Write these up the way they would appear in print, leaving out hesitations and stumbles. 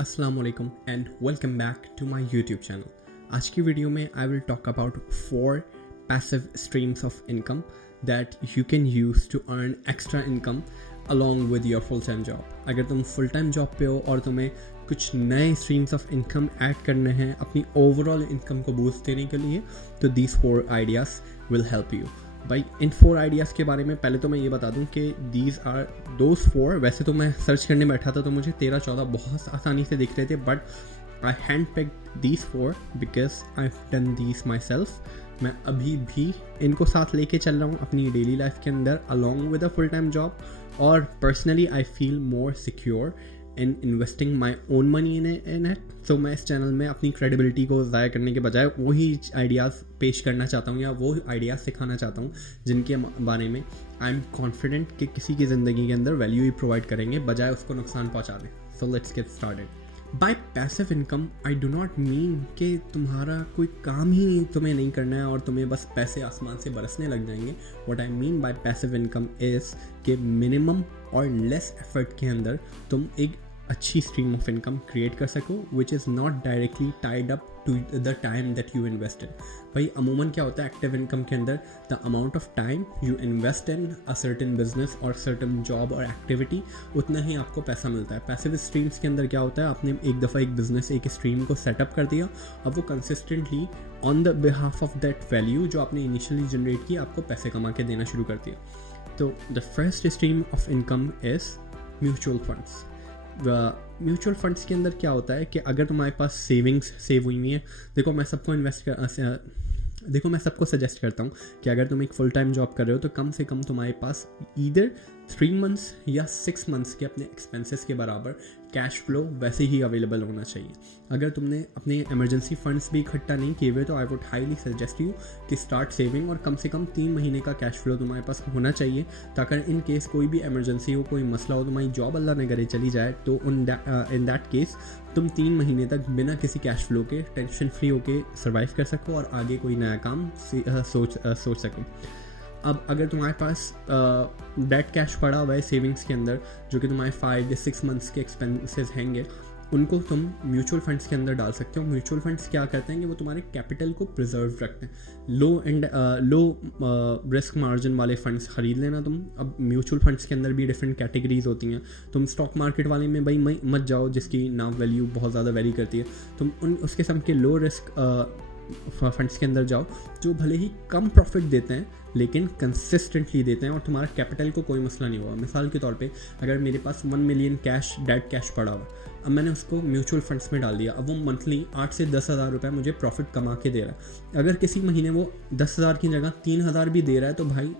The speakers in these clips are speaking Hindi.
अस्सलाम वालेकुम and welcome back to my YouTube channel. आज की वीडियो में I will talk about 4 passive streams of income that you can use to earn extra income along with your full time job. अगर तुम फुल टाइम जॉब पे हो और तुम्हें कुछ नए स्ट्रीम्स ऑफ इनकम ऐड करने हैं अपनी ओवरऑल इनकम को बूस्ट देने के लिए, तो these 4 ideas will help you. भाई इन 4 आइडियाज़ के बारे में पहले तो मैं ये बता दूं कि दीज आर दोज 4। वैसे तो मैं सर्च करने बैठा था तो मुझे 13-14 बहुत आसानी से दिख रहे थे, but I hand picked these 4 because I done these my self. मैं अभी भी इनको साथ लेके चल रहा हूँ अपनी डेली लाइफ के अंदर along with a full time job, और personally I feel more secure in investing my own money in it. So मैं इस चैनल में अपनी क्रेडिबिलिटी को ज़ाया करने के बजाय वही आइडियाज़ पेश करना चाहता हूँ या वो आइडियाज़ सिखाना चाहता हूँ जिनके बारे में आई एम कॉन्फिडेंट कि किसी की ज़िंदगी के अंदर वैल्यू ही प्रोवाइड करेंगे बजाय उसको नुकसान पहुँचा दें। So let's get started. Bye passive income I do not mean कि तुम्हारा कोई काम ही तुम्हें नहीं करना है और तुम्हें बस पैसे आसमान से बरसने लग जाएंगे। What I mean by passive income is कि मिनिमम और लेस एफर्ट के अंदर तुम एक अच्छी स्ट्रीम ऑफ इनकम क्रिएट कर सको which is not directly tied up to the time that you invested. भाई अमूमन क्या होता है एक्टिव इनकम के अंदर, the amount of time you invest in a certain business और सर्टेन जॉब और एक्टिविटी, उतना ही आपको पैसा मिलता है। पैसिव स्ट्रीम्स के अंदर क्या होता है, आपने एक दफ़ा एक बिजनेस एक स्ट्रीम को सेटअप कर दिया, अब वो consistently on the behalf of that value जो आपने इनिशियली जनरेट की आपको पैसे कमा के देना शुरू कर दिया। तो the first stream of income is mutual funds. Mutual funds के अंदर क्या होता है कि अगर तुम्हारे पास सेविंग्स सेव हुई हुई है, देखो मैं सबको सजेस्ट करता हूँ कि अगर तुम एक फुल टाइम जॉब कर रहे हो तो कम से कम तुम्हारे पास ईदर 3 मंथ्स या 6 मंथ्स के अपने एक्सपेंसेस के बराबर कैश फ्लो वैसे ही अवेलेबल होना चाहिए। अगर तुमने अपने इमरजेंसी फंड्स भी इकट्ठा नहीं किए हुए तो I would highly suggest you कि स्टार्ट सेविंग, और कम से कम 3 महीने का कैश फ्लो तुम्हारे पास होना चाहिए, ताकि इन केस कोई भी इमरजेंसी हो, कोई मसला हो, तुम्हारी जॉब अल्लाह ने करे चली जाए तो इन दैट केस तुम 3 महीने तक बिना किसी कैश फ्लो के टेंशन फ्री होके सर्वाइव कर सको और आगे कोई नया काम सोच सको। अब अगर तुम्हारे पास डेट कैश पड़ा हुआ है सेविंग्स के अंदर जो कि तुम्हारे 5 या 6 मंथ्स के एक्सपेंसेस हैंगे, उनको तुम म्यूचुअल फंड्स के अंदर डाल सकते हो। म्यूचुअल फंड्स क्या करते हैं कि वो तुम्हारे कैपिटल को प्रिजर्व रखते हैं। लो रिस्क मार्जिन वाले फंड्स खरीद लेना तुम। अब म्यूचुअल फंड्स के अंदर भी डिफरेंट कैटेगरीज होती हैं। तुम स्टॉक मार्केट वाले में भाई मत जाओ जिसकी नाम वैल्यू बहुत ज़्यादा वेरी करती है। तुम उस किस्म के लो रिस्क फंड्स के अंदर जाओ जो भले ही कम प्रॉफिट देते हैं लेकिन कंसिस्टेंटली देते हैं और तुम्हारा कैपिटल को कोई मसला नहीं हुआ। मिसाल के तौर पे अगर मेरे पास 1 मिलियन डेट कैश पड़ा हुआ, अब मैंने उसको म्यूचुअल फंड्स में डाल दिया, अब वो मंथली 8 से 10 हज़ार रुपये मुझे प्रॉफिट कमा के दे रहा है। अगर किसी महीने वो 10 हज़ार की जगह 3 हज़ार भी दे रहा है तो भाई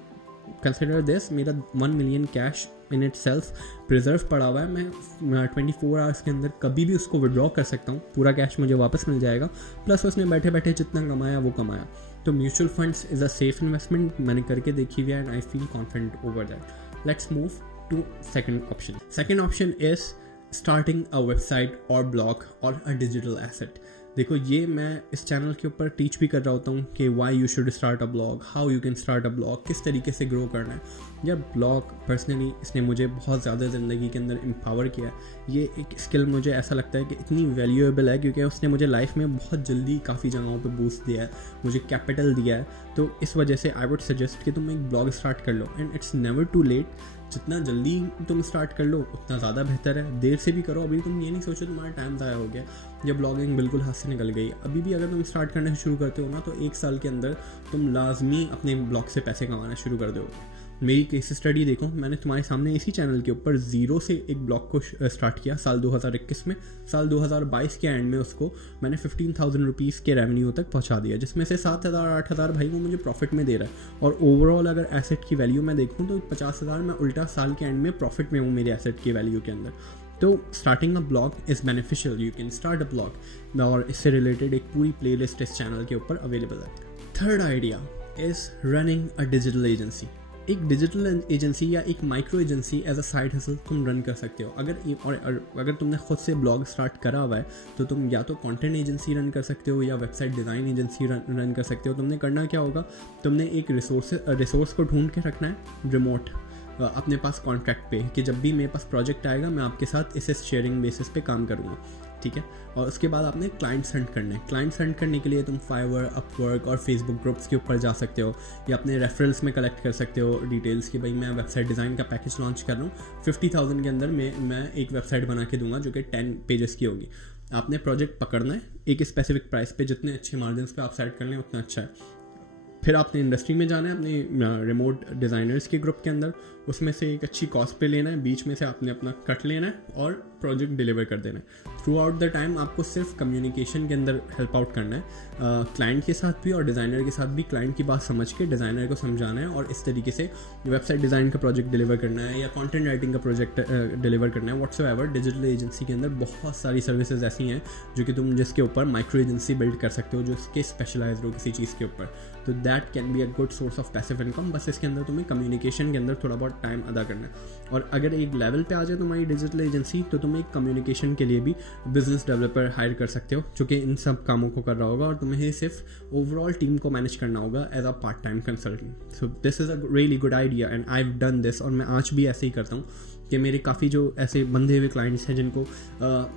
कंसिडर दिस, मेरा 1 million cash in it self preserve पड़ा हुआ है। मैं 24 आवर्स के अंदर कभी भी उसको विड्रॉ कर सकता हूँ, पूरा कैश मुझे वापस मिल जाएगा, प्लस उसने बैठे बैठे जितना कमाया वो कमाया। तो mutual funds is a safe investment, मैंने करके देखी हुई है and I feel confident over that. Let's move to second option. Second option is starting a website और ब्लॉग और अ डिजिटल एसेट। देखो ये मैं इस चैनल के ऊपर टीच भी कर रहा होता हूँ कि why you should start a blog, how you can start a blog, किस तरीके से ग्रो करना है। या ब्लॉग पर्सनली इसने मुझे बहुत ज़्यादा ज़िंदगी के अंदर एम्पावर किया है। ये एक स्किल मुझे ऐसा लगता है कि इतनी वैल्यूएबल है क्योंकि उसने मुझे लाइफ में बहुत जल्दी काफ़ी जगहों पे बूस्ट दिया है, मुझे कैपिटल दिया है। तो इस वजह से आई वुड सजेस्ट कि तुम एक ब्लॉग स्टार्ट कर लो and it's never too late. जितना जल्दी तुम स्टार्ट कर लो उतना ज़्यादा बेहतर है। देर से भी करो, अभी तुम ये नहीं सोचो तुम्हारा टाइम ज़ाया हो गया या ब्लॉगिंग बिल्कुल हाथ से निकल गई। अभी भी अगर तुम स्टार्ट करना शुरू करते हो ना तो 1 साल के अंदर तुम लाजमी अपने ब्लॉग से पैसे कमाना शुरू कर दोगे। मेरी केस स्टडी देखो, मैंने तुम्हारे सामने इसी चैनल के ऊपर 0 से एक ब्लॉग को स्टार्ट किया साल 2021 में। साल 2022 के एंड में उसको मैंने 15,000 रुपीज़ के रेवेन्यू तक पहुंचा दिया, जिसमें से 7,000-8,000 भाई वो मुझे प्रॉफिट में दे रहा है। और ओवरऑल अगर एसेट की वैल्यू मैं देखूँ तो 50,000 मैं उल्टा साल के एंड में प्रॉफिट में हूँ मेरे एसेट की वैल्यू के अंदर। तो starting a blog is beneficial, you can start a blog, और इससे रिलेटेड एक पूरी प्लेलिस्ट इस चैनल के ऊपर अवेलेबल है। Third idea is running a digital agency. एक डिजिटल एजेंसी या एक micro agency as a side hustle तुम रन कर सकते हो। अगर तुमने खुद से ब्लॉग स्टार्ट करा हुआ है तो तुम या तो कंटेंट एजेंसी रन कर सकते हो या वेबसाइट डिज़ाइन एजेंसी रन कर सकते हो। तुमने करना क्या होगा, तुमने एक रिसोर्स को ढूंढ के रखना है रिमोट। अपने पास कॉन्ट्रैक्ट पे कि जब भी मेरे पास प्रोजेक्ट आएगा मैं आपके साथ इसे शेयरिंग बेसिस पे काम करूँगा, ठीक है। और उसके बाद आपने क्लाइंट्स हंट करने हैं। क्लाइंट्स हंट करने के लिए तुम फाइवर, अपवर्क और फेसबुक ग्रुप्स के ऊपर जा सकते हो, या अपने रेफरल्स में कलेक्ट कर सकते हो डिटेल्स कि भाई मैं वेबसाइट डिज़ाइन का पैकेज लॉन्च कर रहा हूँ, 50,000 के अंदर मैं एक वेबसाइट बना के दूंगा जो कि 10 पेजेस की होगी। आपने प्रोजेक्ट पकड़ना है एक स्पेसिफिक प्राइस पे, जितने अच्छे मार्जिन पे आप सेट कर लें उतना अच्छा है। फिर आपने इंडस्ट्री में जाना है अपने रिमोट डिज़ाइनर्स के ग्रुप के अंदर, उसमें से एक अच्छी कॉस्ट पे लेना है, बीच में से आपने अपना कट लेना है और प्रोजेक्ट डिलीवर कर देना है। थ्रू आउट द टाइम आपको सिर्फ कम्युनिकेशन के अंदर हेल्प आउट करना है, क्लाइंट के साथ भी और डिज़ाइनर के साथ भी। क्लाइंट की बात समझ के डिज़ाइनर को समझाना है और इस तरीके से वेबसाइट डिज़ाइन का प्रोजेक्ट डिलीवर करना है या कंटेंट राइटिंग का प्रोजेक्ट डिलीवर करना है। व्हाट्सएवर डिजिटल एजेंसी के अंदर बहुत सारी सर्विसेज ऐसी हैं जो कि तुम जिसके ऊपर माइक्रो एजेंसी बिल्ड कर सकते हो, जो इसके स्पेशलाइज्ड हो किसी चीज़ के ऊपर, तो that can be a good source of passive income. बस इसके अंदर तुम्हें कम्युनिकेशन के अंदर थोड़ा बहुत टाइम अदा करना है। और अगर एक लेवल पे आ जाए तुम्हारी डिजिटल एजेंसी, तो तुम एक कम्युनिकेशन के लिए भी बिजनेस डेवलपर हायर कर सकते हो जो कि इन सब कामों को कर रहा होगा और तुम्हें सिर्फ ओवरऑल टीम को मैनेज करना होगा as a part time consultant. So this is a really good idea and I have done this, और मैं आज भी ऐसे ही करता हूँ कि मेरे काफ़ी जो ऐसे बंधे हुए क्लाइंट्स हैं जिनको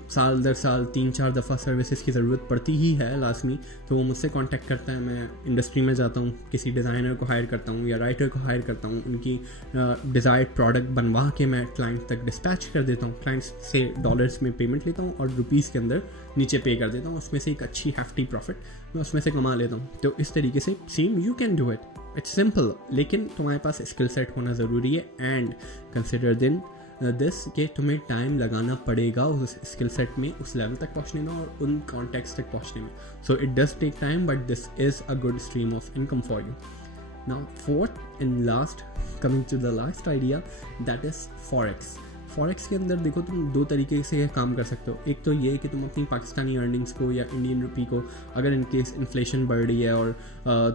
साल दर साल 3-4 दफ़ा सर्विसेज की ज़रूरत पड़ती ही है लाजमी, तो वो मुझसे कांटेक्ट करता है। मैं इंडस्ट्री में जाता हूँ, किसी डिज़ाइनर को हायर करता हूँ या राइटर को हायर करता हूँ, उनकी डिज़ायर्ड प्रोडक्ट बनवा के मैं क्लाइंट तक डिस्पैच कर देता हूँ। क्लाइंट्स से डॉलर्स में पेमेंट लेता हूँ और रुपीज़ के अंदर नीचे पे कर देता हूँ, उसमें से एक अच्छी हैफ्टी प्रॉफिट मैं उसमें से कमा लेता हूँ। तो इस तरीके से same you can do it, it's simple, लेकिन तुम्हारे पास स्किल सेट होना ज़रूरी है। एंड कंसिडर दिन दिस कि तुम्हें टाइम लगाना पड़ेगा उस स्किल सेट में, उस लेवल तक पहुंचने में और उन कॉन्टेक्ट्स तक पहुंचने में। So it does take time, but this is a good stream of income for you. Now fourth and last, coming to the last idea, that is forex. Forex के अंदर देखो तुम दो तरीके से काम कर सकते हो। एक तो ये कि तुम अपनी पाकिस्तानी अर्निंग्स को या इंडियन रुपी को, अगर इन केस इन्फ्लेशन बढ़ रही है और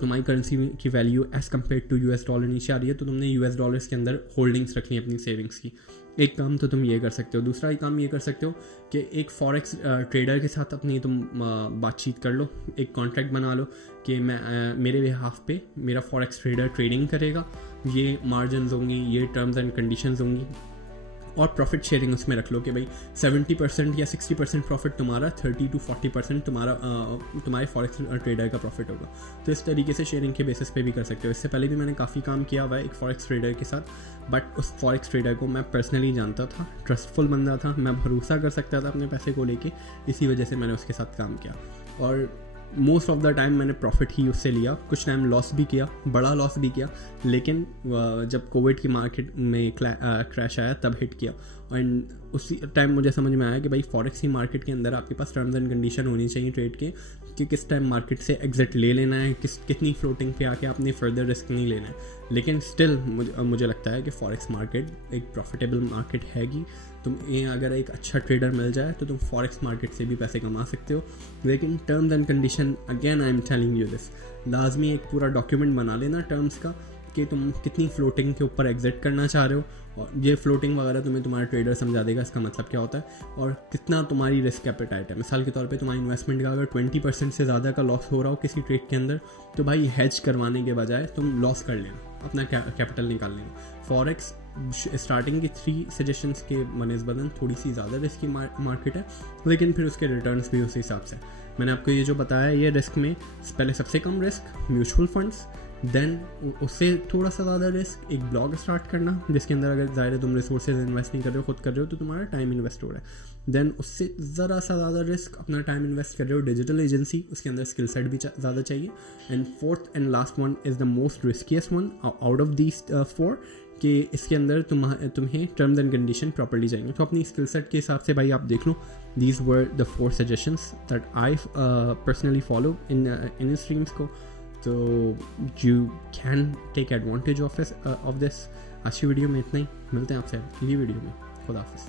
तुम्हारी करेंसी की value as compared to US dollar नीचे आ रही है, तो तुमने US डॉलर्स के अंदर होल्डिंग्स रखनी है अपनी सेविंग्स की। एक काम तो तुम ये कर सकते हो। दूसरा काम ये कर सकते हो कि एक फॉरेक्स ट्रेडर के साथ अपनी तुम बातचीत कर लो, एक कॉन्ट्रैक्ट बना लो कि मैं मेरे बिहाफ पे मेरा फॉरेक्स ट्रेडर ट्रेडिंग करेगा, ये मार्जिन होंगी, ये टर्म्स एंड कंडीशंस होंगी, और प्रॉफिट शेयरिंग उसमें रख लो कि भाई 70% या 60% प्रॉफिट तुम्हारा, 30 to 40% तुम्हारे फॉरेक्स ट्रेडर का प्रॉफिट होगा। तो इस तरीके से शेयरिंग के बेसिस पे भी कर सकते हो। इससे पहले भी मैंने काफ़ी काम किया हुआ है एक फॉरेक्स ट्रेडर के साथ, बट उस फॉरेक्स ट्रेडर को मैं पर्सनली जानता था, ट्रस्टफुल बंदा था, मैं भरोसा कर सकता था अपने पैसे को लेके, इसी वजह से मैंने उसके साथ काम किया। और मोस्ट ऑफ द टाइम मैंने प्रॉफिट ही उससे लिया, कुछ टाइम लॉस भी किया, बड़ा लॉस भी किया, लेकिन जब कोविड की मार्केट में क्रैश आया तब हिट किया। एंड उसी टाइम मुझे समझ में आया कि भाई फॉरेक्स की मार्केट के अंदर आपके पास टर्म्स एंड कंडीशन होनी चाहिए ट्रेड के, कि किस टाइम मार्केट से एग्जिट ले लेना है, कितनी फ्लोटिंग पे आके आपने फर्दर रिस्क नहीं लेना है। लेकिन स्टिल मुझे लगता है कि फॉरेक्स मार्केट एक प्रॉफिटेबल मार्केट हैगी। तुम्हें अगर एक अच्छा ट्रेडर मिल जाए तो तुम फॉरेक्स मार्केट से भी पैसे कमा सकते हो, लेकिन terms and condition, again I am telling you this, लाजमी एक पूरा डॉक्यूमेंट बना लेना टर्म्स का कि तुम कितनी फ्लोटिंग के ऊपर एग्जिट करना चाह रहे हो, और ये फ्लोटिंग वगैरह तुम्हें तुम्हारा ट्रेडर समझा देगा इसका मतलब क्या होता है और कितना तुम्हारी रिस्क एपेटाइट है। मिसाल के तौर पे तुम्हारी इन्वेस्टमेंट का अगर 20% से ज़्यादा का लॉस हो रहा हो किसी ट्रेड के अंदर, तो भाई हेज करवाने के बजाय तुम लॉस कर लेना, अपना कैपिटल निकाल लेना। फॉरेक्स स्टार्टिंग की 3 सजेशंस के बनस्बतन थोड़ी सी ज़्यादा रिस्की मार्केट है, लेकिन फिर उसके रिटर्न्स भी उस हिसाब से। मैंने आपको ये जो बताया, ये रिस्क में पहले सबसे कम रिस्क म्यूचुअल फंड्स, देन उससे थोड़ा सा ज़्यादा रिस्क एक ब्लॉग स्टार्ट करना, जिसके अंदर अगर ज़ाहिर तुम रिसोर्सेज इन्वेस्ट नहीं कर रहे हो, खुद कर रहे हो, तो तुम्हारा टाइम इन्वेस्ट हो रहा है। देन उससे ज़रा सा ज़्यादा रिस्क अपना टाइम इन्वेस्ट कर रहे हो डिजिटल एजेंसी, उसके अंदर स्किल सेट भी ज़्यादा चाहिए। And fourth and last one is the most riskiest one out of these 4, कि इसके अंदर तुम्हें टर्म्स एंड कंडीशन प्रॉपर्ली चाहिए। तो अपनी स्किल सेट के हिसाब से भाई आप देख लो, these were the 4 suggestions that I personally follow in streams को। तो you can take advantage of this. आज की वीडियो में इतना ही, मिलते हैं आपसे अगली वीडियो में। खुदा हाफिज़।